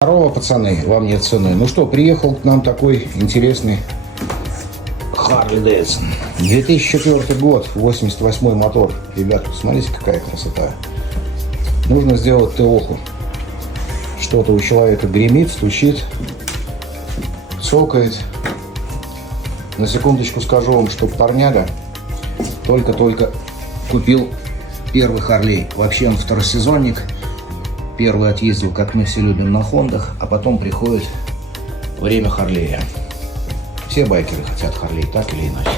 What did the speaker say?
Здорово, пацаны, вам нет цены. Ну что, приехал к нам такой интересный Harley Davidson. 2004 год, 88 мотор. Ребята, смотрите, какая красота. Нужно сделать ТОху. Что-то у человека гремит, стучит, цокает. На секундочку скажу вам, что парняга только-только купил первый Харлей. Вообще он второсезонник. Первый отъездил, как мы все любим, на Хондах, а потом приходит время Харлея. Все байкеры хотят Харлей, так или иначе.